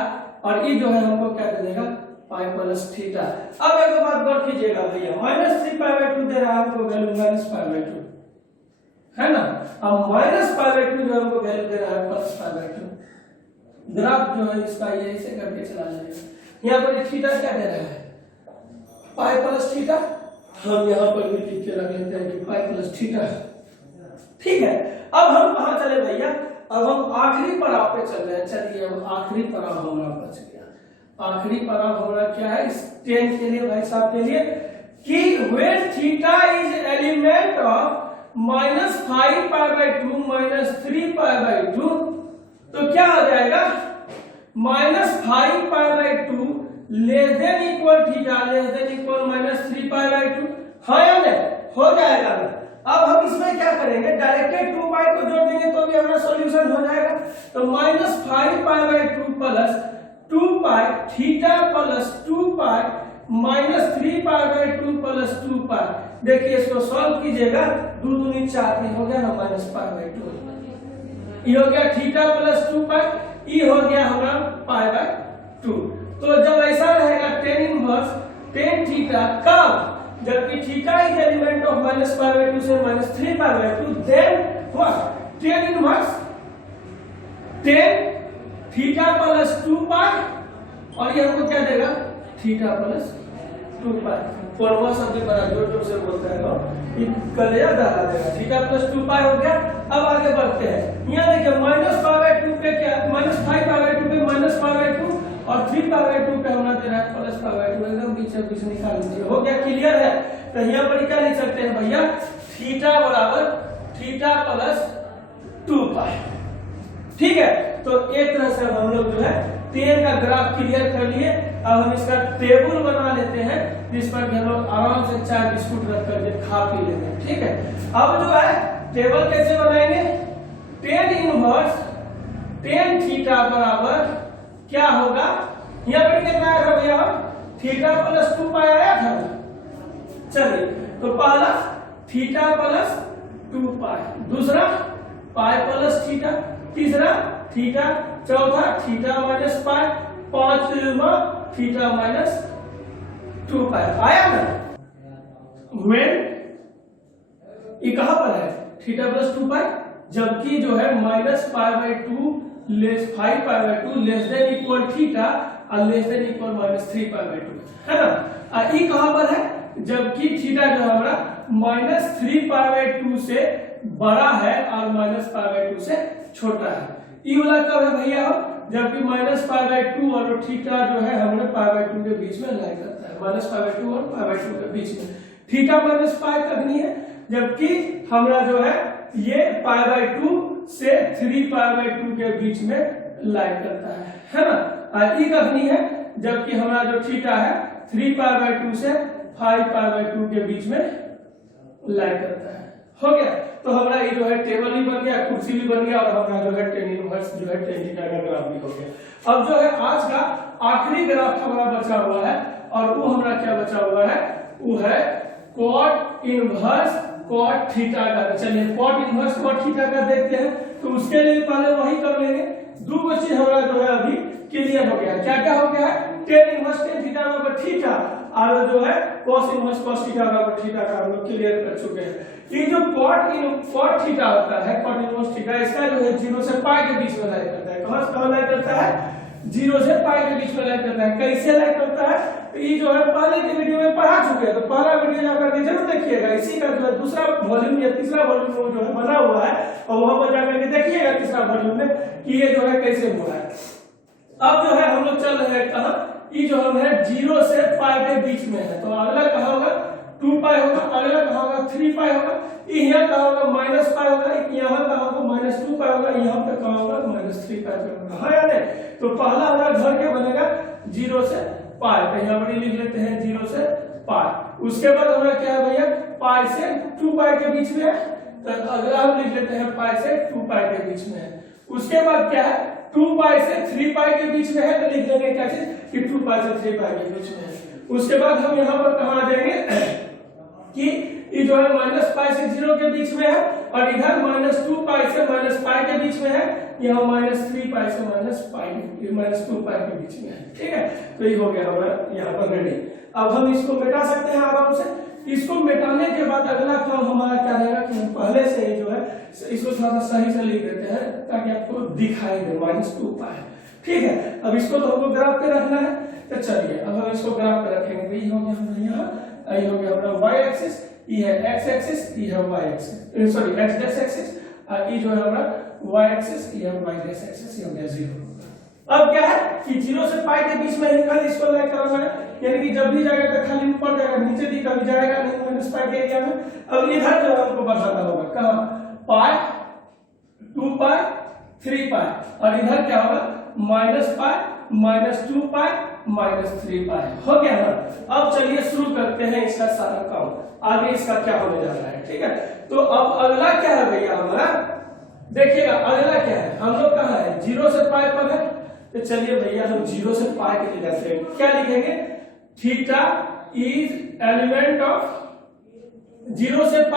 और ये जो है हमको क्या दे देगा पाई प्लस थीटा। अब एक बात गौर कीजिएगा भैया, -3π/2 दे रहा है हमको वैल्यू -π/2, है ना। अब -π/2 जो हमको वैल्यू दे रहा है +π/2। ग्राफ जो है इसका ये ऐसे करके चला जाएगा। यहाँ पर थीटा क्या दे रहा है पाई प्लस थीटा, हम यहाँ पर भी लिख के रख लेते हैं कि पाई प्लस थीटा। ठीक है, अब हम कहाँ चले भैया, अब हम आखिरी पड़ाव पे चल रहे हैं। चलिए अब आखिरी पड़ाव हमारा बच गया। आखिरी पड़ाव हमारा क्या है इस 10 के लिए भाई साहब के लिए, कि when theta is element of -5π/2 -3π/2, तो क्या हो जाएगा -5π/2 less than equal theta less than equal -3π/2, हाँ या नहीं, हो जाएगा ना। अब हम इसमें क्या करेंगे, डायरेक्ट 2π को जोड़ देंगे तो भी हमारा सॉल्यूशन हो जाएगा। तो -5π/2 प्लस 2π थीटा प्लस 2π -3π/2 प्लस 2π। देखिए इसको सॉल्व कीजिएगा, 2 दूनी 4 हो गया ना -π/2, ये हो गया थीटा प्लस 2π, ये हो गया हमारा π/2। तो जब ऐसा रहेगा tan इनवर्स tan थीटा कब, जबकि थीटा इज एलिमेंट ऑफ -π/2 से -3π/2, then what tan inverse tan theta plus 2π, और ये हमको क्या देगा थीटा प्लस 2π। फॉर्मूला सब भी बड़ा जोर जोर से बोलता है ये कलेजा दहला देगा। थीटा प्लस 2π हो गया। अब आगे बढ़ते हैं, यहाँ देखिए -π/2 पे क्या, -5π/2 पे -π/2 और 3π/2 पे हमारा दे रहा है +π/2, एकदम बीच निकाल लीजिए। हो गया, क्लियर है। तो यहाँ पर क्या लिख सकते हैं भैया, थीटा बराबर थीटा प्लस 2π। ठीक है, तो एक तरह से हम लोग जो है tan का ग्राफ क्लियर कर लिए। अब हम इसका टेबल बना लेते हैं जिस पर हम लोग आराम से चाय बिस्कुट रख करके खा पी लेंगे। ठीक है, अब जो है टेबल कैसे बनाएंगे, tan इनवर्स tan थीटा बराबर क्या होगा, यहाँ पर कितना आया था भैया, थीटा प्लस 2π आया था। चलिए, तो पहला थीटा प्लस 2π, दूसरा पाई प्लस थीटा, तीसरा थीटा, चौथा थीटा माइनस पाई, पांचवा थीटा माइनस 2π। आया ना। व्हेन ये कहां पर है, थीटा प्लस 2π, जबकि जो है -π/2 less 5π/2 less than equal theta और लेस देन इक्वल -3π/2, है ना। ये कहां पर है, जबकि थीटा जो हमारा -3π/2 से बड़ा है और -π/2 से छोटा है। ये वाला कब है भैया, जबकि -π/2 और थीटा जो है हमारे π/2 के बीच में लाई करता है, -π/2 और π/2 के बीच में थीटा माइनस पाई करनी है, जबकि हमारा जो है ये π/2 से 3π/2 के बीच में लाई करता है ना। और ये करनी है जबकि हमारा जो थीटा है 3π/2 से 5π/2 के बीच में लाई करता है। हो गया, तो हमारा ये जो है टेबल भी बन गया, कुर्सी भी बन गया, और हमारा जो है tan इनवर्स जो है tan थीटा का ग्राफ भी हो गया। अब जो है आज का आखिरी ग्राफ हमारा बचा हुआ है, और वो हमारा क्या बचा हुआ है, वो है cot इनवर्स cot थीटा का। चलिए cot इनवर्स cot थीटा का देखते हैं। तो उसके लिए पहले वही कर लेंगे। दो चीज हमारा जो है अभी क्लियर हो गया। क्या क्या हो गया है, tan इनवर्स tan थीटा बराबर थीटा, और जो है cos इनवर्स cos थीटा बराबर थीटा का हम लोग क्लियर कर चुके हैं। ये जो cot थीटा होता है, cot इनवर्स थीटा, इसका जो है 0 से π के बीच में लाई करता है। कहां लाई करता है, 0 से π के बीच में लाई करता है। कैसे लाई करता है, तो ये जो है पहले के वीडियो में पढ़ा चुके हैं, तो पहला वीडियो जाकर के जरूर देखिएगा। इसी का जो है दूसरा वॉल्यूम या तीसरा वॉल्यूम जो है बना हुआ है, और वहां पर जाकर के देखिएगा तीसरा वॉल्यूम में कि ये जो है कैसे हुआ है। अब जो है हम लोग चल रहे हैं कहां, ये जो हम है 0 से π के बीच में है, तो अगला कहां होगा 2π होगा, अगला कहां होगा 3π होगा, यहाँ कहां होगा -π होगा, यहाँ कहां होगा -2π होगा, यहाँ पे कहां होगा -3π होगा। हाँ याद है, तो पहला हमारा घर क्या बनेगा 0 से π, तो यहाँ पर लिख लेते हैं 0 से π। उसके बाद हमारा क्या है भैया, π से 2π के बीच में है, तो अगला हम लिख लेते हैं π से 2π के बीच में है। उसके बाद क्या है, 2π से 3π के बीच में है, तो लिख देंगे क्या चीज कि 2π से 3π के बीच में है। उसके बाद हम यहाँ पर कहां देंगे कि ये जो है -π से 0 के बीच में है, और इधर -2π से -π के बीच में है, यहाँ -3π से -2π के बीच में है। ठीक है, तो ये हो गया हमारा यहाँ पर रेडी। अब हम इसको मिटा सकते हैं आराम से। इसको मिटाने के बाद अगला काम हमारा क्या रहेगा कि हम पहले से ही जो है इसको थोड़ा सही से लिख देते हैं ताकि आपको दिखाई दे -2π। ठीक है, अब इसको तो हमको ग्राफ पे रखना है, तो चलिए अब हम इसको ग्राफ पे रखेंगे। तो ये हो गया हमारा यहाँ, ये हो गया हमारा y एक्सिस, ये है x एक्सिस, ये है y axis, sorry x dash axis, और ये जो है हमारा y एक्सिस, ये है y डैश एक्सिस, ये हो गया 0। अब क्या है कि 0 से π के बीच में खाली इसको लाइक करना है, यानी कि जब भी जाएगा तो खाली ऊपर जाएगा, नीचे भी कभी जाएगा नहीं -π के एरिया में। अब इधर जो हमको बढ़ाना होगा कहां, π 2π 3π, और इधर क्या होगा -π -2π -3π। हो गया ना। अब चलिए शुरू करते हैं इसका सारा काम, आगे इसका क्या होने जा रहा है। ठीक है, तो अब अगला क्या है भैया हमारा, देखिएगा अगला क्या है, हम लोग कहां है 0 से π पर है। तो चलिए भैया हम 0 से π के लिए जाते हैं। क्या लिखेंगे, थीटा इज एलिमेंट ऑफ 0 से π,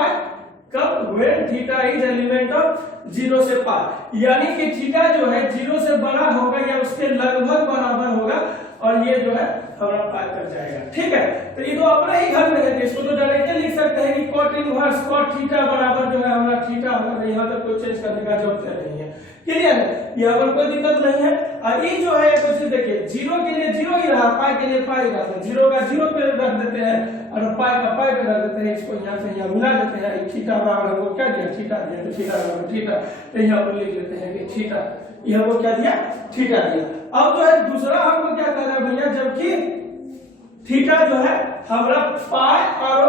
कब, when theta is element of 0 से π, यानी कि थीटा जो है 0 से बड़ा होगा या उसके लगभग बराबर होगा और ये जो है हमारा पाई कट जाएगा। ठीक है, तो ये तो अपना ही घर में है, इसको तो डायरेक्टली लिख सकते हैं कि cot इनवर्स cot थीटा बराबर जो है हमारा थीटा होगा, यहाँ तक कोई चेंज करने का जरूरत नहीं है। क्लियर है, यहाँ पर कोई दिक्कत नहीं है। और ये जो है कुछ देखिए, जीरो के लिए जीरो ही रहा, पाई के लिए पाई रहा, तो जीरो का जीरो पे रख देते हैं और पाई का पाई पे रख देते हैं, इसको यहाँ से यहाँ मिला देते हैं। थीटा बराबर हमको क्या दिया, थीटा दिया, तो थीटा बराबर थीटा, तो यहाँ पर लिख लेते हैं कि थीटा, ये हमको क्या दिया, थीटा दिया। अब जो है दूसरा हमको क्या कह रहा है भैया, जबकि थीटा जो है हमारा पाई और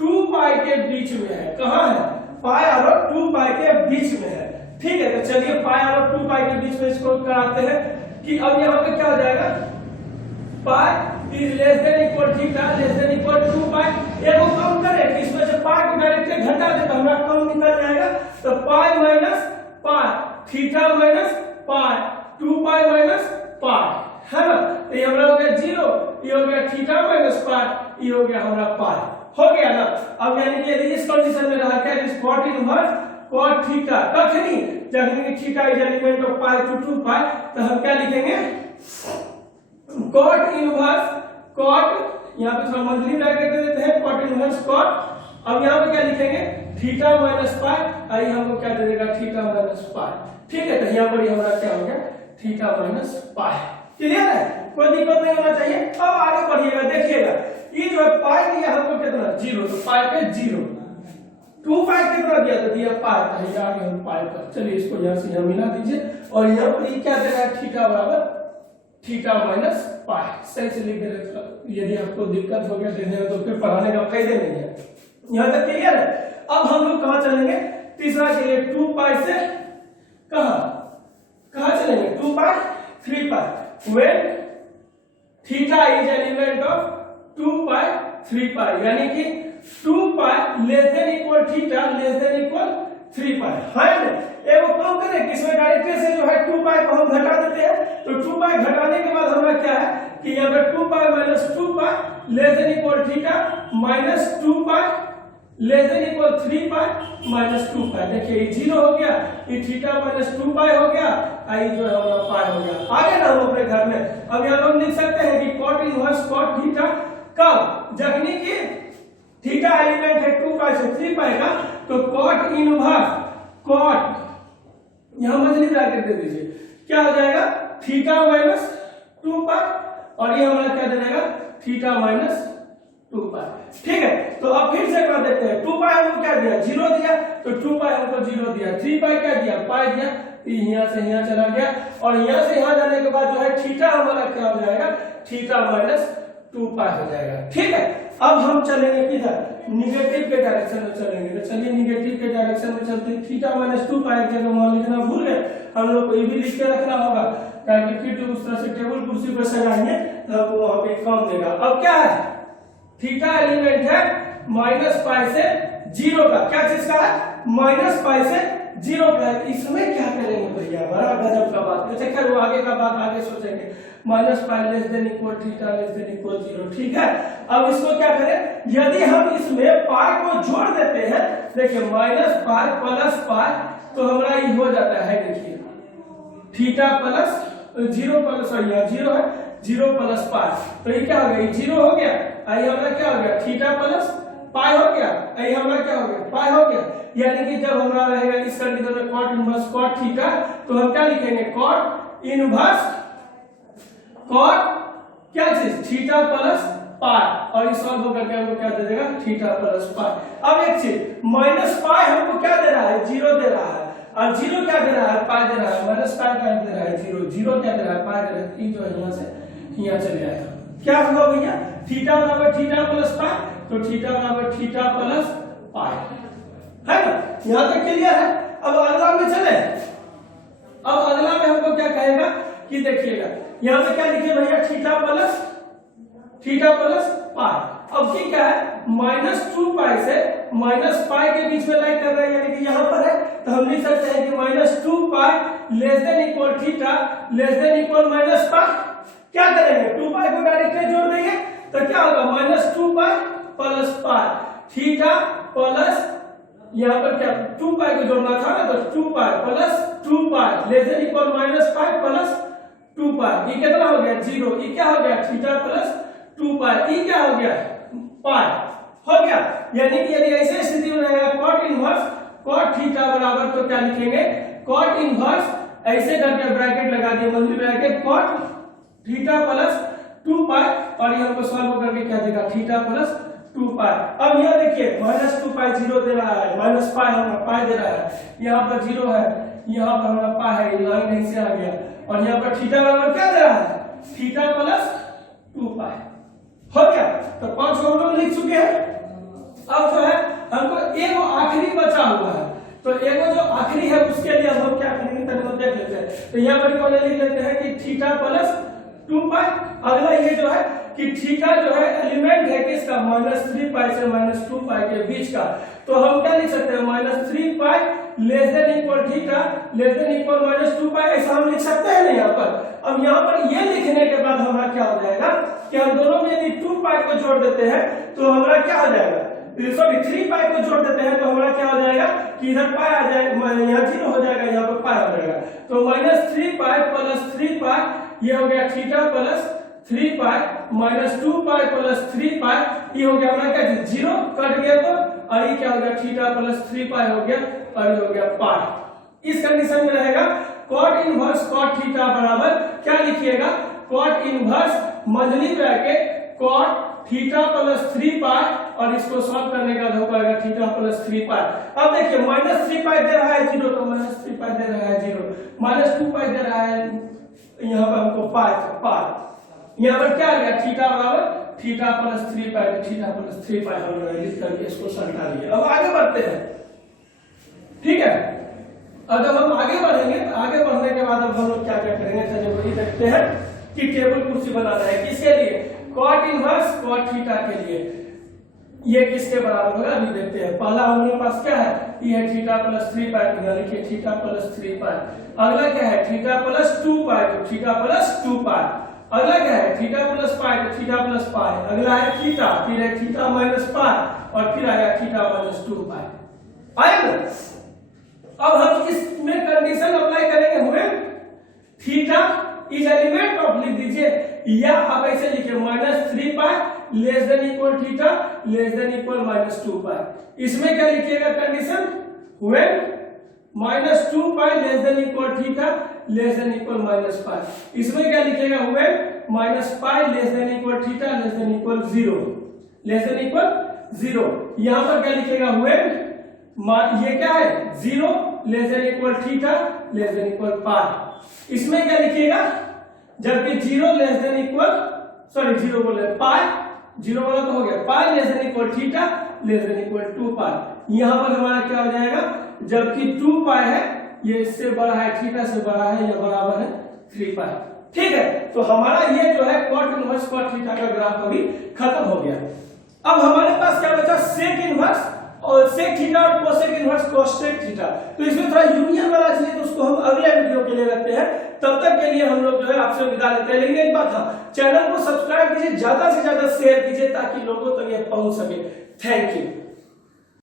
2 पाई के बीच में है। कहाँ है, पाई और 2 पाई के बीच में है। ठीक है, तो चलिए पाई और 2 पाई के बीच में इसको कराते हैं कि अब यहाँ पे क्या हो जाएगा, pi is less than equal theta less than equal 2 पाई। एगो कम करें कि इसमें से पाई को डायरेक्टली घटा दे तो हमारा कम निकल जाएगा, तो pi minus pi, theta minus pi, 2 pi minus pi, है ना। तो ये हमारा हो गया 0, ये हो गया थीटा माइनस पाई, ये हो गया हमारा पाई, हो गया ना। अब यानी कि यदि इस कंडीशन में रहा क्या, इस cot इनवर्स cot थीटा, तखनी जब theta is element of pi to 2 pi, तो हम क्या लिखेंगे, cot इनवर्स cot, यहाँ पे थोड़ा मंथली ब्रैकेट दे देते हैं, cot इनवर्स cot। अब यहाँ पे क्या लिखेंगे, थीटा माइनस पाई, आई हमको क्या दे देगा, थीटा माइनस पाई। ठीक है, तो यहाँ पर ये हमारा क्या हो गया, थीटा माइनस पाई। क्लियर है, कोई दिक्कत नहीं होना चाहिए। अब आगे बढ़िएगा, देखिएगा ये जो है पाई दिया हमको कितना, 0, तो पाई पे 0, 2 पाई कितना दिया, तो दिया पाई, तो आगे हम पाई पर, चलिए इसको यहाँ से यहाँ मिला दीजिए और यहाँ पर ये क्या दे रहा है, थीटा बराबर थीटा माइनस पाई, सही से लिख दे। यदि आपको दिक्कत हो गया देखने में तो फिर पढ़ाने का फायदा नहीं है। यहाँ तक क्लियर है। अब हम लोग कहाँ चलेंगे, तीसरा के लिए 2 पाई से कहाँ चलेंगे, 2 पाई 3 पाई, when theta is element of 2 पाई 3 पाई, यानी कि 2 pi less than equal theta less than equal 3 पाई। है एगो काम करें कि इसमें डायरेक्टली से जो है 2 पाई को हम घटा देते हैं, तो 2 पाई घटाने के बाद हमारा क्या है कि यहाँ पे 2 pi minus 2 pi less than equal theta minus 2 pi less than equal 3 pi minus 2 पाई। देखिए ये 0 हो गया, ये थीटा माइनस 2 पाई हो गया, आई जो है हमारा पाई हो गया। आगे ना हम अपने घर में अब यहाँ हम लिख सकते हैं कि cot इनवर्स cot थीटा कब, जखनी कि थीटा एलिमेंट है 2 पाई से 3 पाई का, तो cot इनवर्स cot, यहाँ मंथली ब्रैकेट दे दीजिए, क्या हो जाएगा, थीटा माइनस 2 पाई, और ये हमारा क्या दे देगा, थीटा माइनस 2 पाई। ठीक है, तो अब फिर से कर देते हैं, 2 पाई हमको क्या दिया, 0 दिया, तो 2 पाई हमको 0 दिया, 3 पाई क्या दिया, पाई दिया, यहाँ से यहाँ चला गया, और यहाँ से यहाँ जाने के बाद जो है थीटा हमारा क्या हो जाएगा, थीटा माइनस 2 पाई हो जाएगा। ठीक है, अब हम चलेंगे किधर, निगेटिव के डायरेक्शन में चलेंगे, तो चलिए निगेटिव के डायरेक्शन में चलते हैं। थीटा माइनस 2 पाई के वहां लिखना भूल गए, हम लोग को ये भी लिख के रखना होगा, ताकि फिर जो उस तरह से टेबल कुर्सी पर सजाएंगे तो आपको वहां पे काम देगा। अब क्या है, थीटा एलिमेंट है माइनस पाई से 0 का, क्या चीज का है, माइनस पाई से 0 का। इसमें क्या करेंगे भैया, बड़ा गजब का बात, अच्छा खैर वो आगे का बात आगे सोचेंगे। Minus pi less than equal theta less than equal 0। ठीक है, अब इसको क्या करें, यदि हम इसमें पाई को जोड़ देते हैं, देखिए माइनस पाई प्लस पाई, तो हमारा ये हो जाता है, देखिए थीटा प्लस 0 प्लस 0 है, 0 प्लस पाई, तो ये क्या हो गया, 0 हो गया, आई हमारा क्या हो गया, थीटा प्लस पाई हो गया, आई हमारा क्या हो गया, पाई हो गया। यानी कि जब हमारा रहेगा इस कंडीशन में cot इनवर्स cot थीटा, तो हम क्या लिखेंगे, cot इनवर्स cot क्या चीज, थीटा प्लस पाई, और इस सॉल्व करके हमको क्या दे देगा, थीटा प्लस पाई। अब एक चीज, माइनस पाई हमको क्या दे रहा है, 0 दे रहा है, और 0 क्या दे रहा है, पाई दे रहा है, माइनस पाई क्या दे रहा है, 0, 0 क्या दे रहा है, पाई दे रहा है, जो है यहाँ से यहाँ चले आएगा। क्या होगा भैया, थीटा बराबर थीटा प्लस पाई, तो थीटा बराबर थीटा प्लस पाई, है ना, यहाँ तक क्लियर है। अब अगला में चले, अब अगला में हमको क्या कहेगा कि देखिएगा यहाँ पे क्या लिखे भैया, थीटा प्लस पाई। अब ठीक है, माइनस 2 पाई से माइनस पाई के बीच में लाइन कर रहे हैं, यानी कि यहाँ पर है, तो हम लिख सकते हैं कि minus 2 pi less than equal theta less than equal minus pi. क्या करेंगे, 2 पाई को डायरेक्टली जोड़ देंगे, तो क्या होगा, minus 2 pi plus pi, theta plus यहाँ पर क्या 2 पाई को जोड़ना था ना, तो 2 pi plus 2 pi less than equal minus pi plus 2 पाई, ये कितना हो गया 0, ये क्या हो गया थीटा प्लस 2 पाई, ये क्या हो गया पाई, हो गया। यानी कि यदि ऐसे स्थिति में रहेगा कॉट इनवर्स कॉट थीटा बराबर, तो क्या लिखेंगे कॉट इनवर्स, ऐसे करके ब्रैकेट लगा दिए मंथली bracket cot theta plus 2 pi, और ये हमको सॉल्व करके क्या देगा थीटा प्लस 2 पाई। अब यहाँ देखिए -2 पाई 0 दे रहा है, माइनस पाई हमारा पाई दे रहा है, यहाँ पर 0 है, यहाँ पर हमारा पाई है, लाइन ऐसे आ गया, और यहाँ पर थीटा बराबर क्या दे रहा है थीटा प्लस 2 पाई, हो गया। तो 5 को हम लोग लिख चुके हैं। अब जो है हमको एगो आखिरी बचा हुआ है, तो एगो जो आखिरी है उसके लिए हम लोग क्या करेंगे तनिक देख लेते हैं। तो यहाँ पर पहले लिख लेते हैं कि थीटा प्लस 2 पाई। अगला ये जो है कि थीटा जो है एलिमेंट है किसका -3 पाई से -2 पाई के बीच का, तो हम क्या लिख सकते हैं -3 pi less than equal theta less than equal -2 पाई, ऐसा हम लिख सकते हैं ना यहाँ पर। अब यहाँ पर ये लिखने के बाद हमारा क्या हो जाएगा कि हम दोनों में यदि 2 पाई को जोड़ देते हैं तो हमारा क्या हो जाएगा, सॉरी 3 पाई को जोड़ देते हैं तो हमारा क्या हो जाएगा कि इधर पाई आ जाएगा, यहाँ 0 हो जाएगा, यहाँ पर पाई हो जाएगा, तो -3 पाई प्लस 3 पाई, ये हो गया थीटा प्लस 3 पाई -2 पाई प्लस 3 पाई, ये हो गया हमारा क्या 0 कट गया, तो और ये क्या हो गया थीटा प्लस 3 पाई हो गया, और ये हो गया पाई। इस कंडीशन में रहेगा कॉट इनवर्स कॉट थीटा बराबर क्या लिखिएगा कॉट इनवर्स मंथली bracket cot theta plus 3 pi, और इसको सॉल्व करने का हो पाएगा थीटा प्लस 3 पाई। अब देखिए -3 पाई दे रहा है 0, तो -3 पाई दे रहा है 0, -2 पाई दे रहा है, यहाँ पर हमको पाई, यहाँ पर क्या आ गया थीटा बराबर थीटा प्लस 3 पाई, थीटा प्लस 3 पाई हम लोग लिख करके इसको सल्टा लिए। अब आगे बढ़ते हैं, ठीक है। अब जब हम आगे बढ़ेंगे, आगे बढ़ने के बाद अब हम लोग क्या क्या करेंगे, चलिए वही देखते हैं कि टेबल कुर्सी बनाना है किसके लिए कॉट इनवर्स कॉट थीटा के लिए, ये किसके बराबर होगा अभी देखते हैं। पहला हमारे पास क्या है, ये है थीटा प्लस 3 पाई, लिखिए थीटा प्लस 3 पाई। अगला क्या है थीटा प्लस 2 पाई, तो थीटा प्लस 2 पाई। अगला क्या है थीटा प्लस पाई, तो थीटा प्लस पाई। अगला है थीटा, फिर है थीटा माइनस पाई, और फिर आया थीटा माइनस 2 पाई। आएगा। अब हम इसमें कंडीशन अप्लाई करेंगे, हुए थीटा इज एलिमेंट ऑफ, लिख दीजिए, या आप ऐसे लिखिए -3 pi less than equal theta less than equal -2 pi. इसमें क्या लिखिएगा condition, when -2 pi less than equal theta less than equal -pi. इसमें क्या लिखिएगा, when -pi less than equal theta less than equal 0 less than equal 0। यहां पर क्या लिखिएगा, व्हेन ये क्या है 0 less than equal theta less than equal pi. इसमें क्या लिखिएगा, जबकि 0 लेस देन इक्वल, सॉरी 0 बोले पाई, 0 बोला तो हो गया पाई less than equal theta less than equal 2 पाई। यहां पर हमारा क्या हो जाएगा, जबकि 2 पाई है, ये इससे बड़ा है, थीटा से बड़ा है, ये बराबर है 3 पाई, ठीक है। तो हमारा ये जो है कॉट इनवर्स कॉट थीटा का ग्राफ अभी खत्म हो गया। अब हमारे पास क्या बचा, सेक इनवर्स और सेक थीटा और कोसेक इनवर्स कोसेक थीटा। तो इसमें थोड़ा यूनियन वाला चाहिए, तो उसको हम अगले वीडियो के लिए रखते हैं। तब तक के लिए हम लोग जो है आपसे विदा लेते हैं। लेकिन एक बात था, चैनल को सब्सक्राइब कीजिए, ज्यादा से ज्यादा शेयर कीजिए ताकि लोगों तक ये पहुंच सके। Thank you.